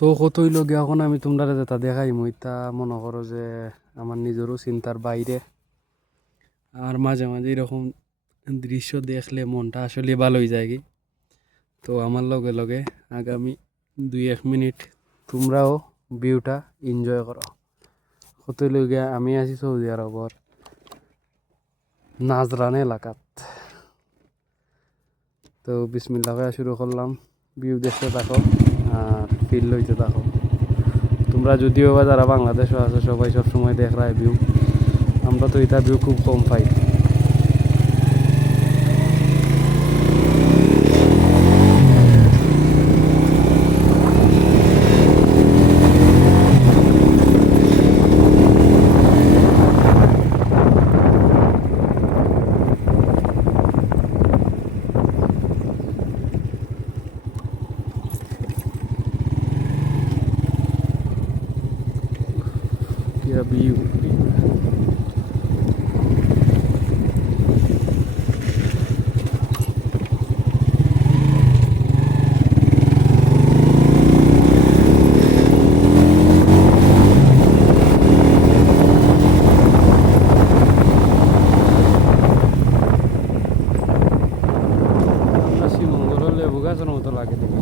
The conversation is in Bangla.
তো কতই লগে এখন আমি তোমরা যেটা দেখাই মই তা মনে করো যে আমার নিজেরও চিন্তার বাইরে। আর মাঝে মাঝে এরকম দৃশ্য দেখলে মনটা আসলে ভালো হয়ে যায় কি। তো আমার লগে লগে আগামী 2-1 মিনিট তোমরাও ভিউটা এনজয় করো। কতই লগে আমি আছি সৌদি আরবর নাজরান এলাকাত। তো বিসমিল্লাহ করে শুরু করলাম, ভিউ দেখতে থাকো আর ফিল লইতে থাকো। তোমরা যদিও বা যারা বাংলাদেশে আছে সবাই সবসময় দেখ রায় ভিউ, আমরা তো এটা ভিউ খুব কম পাই। ভিউ শিবমঙ্গল লেবু গাছের মতো লাগে দেখি।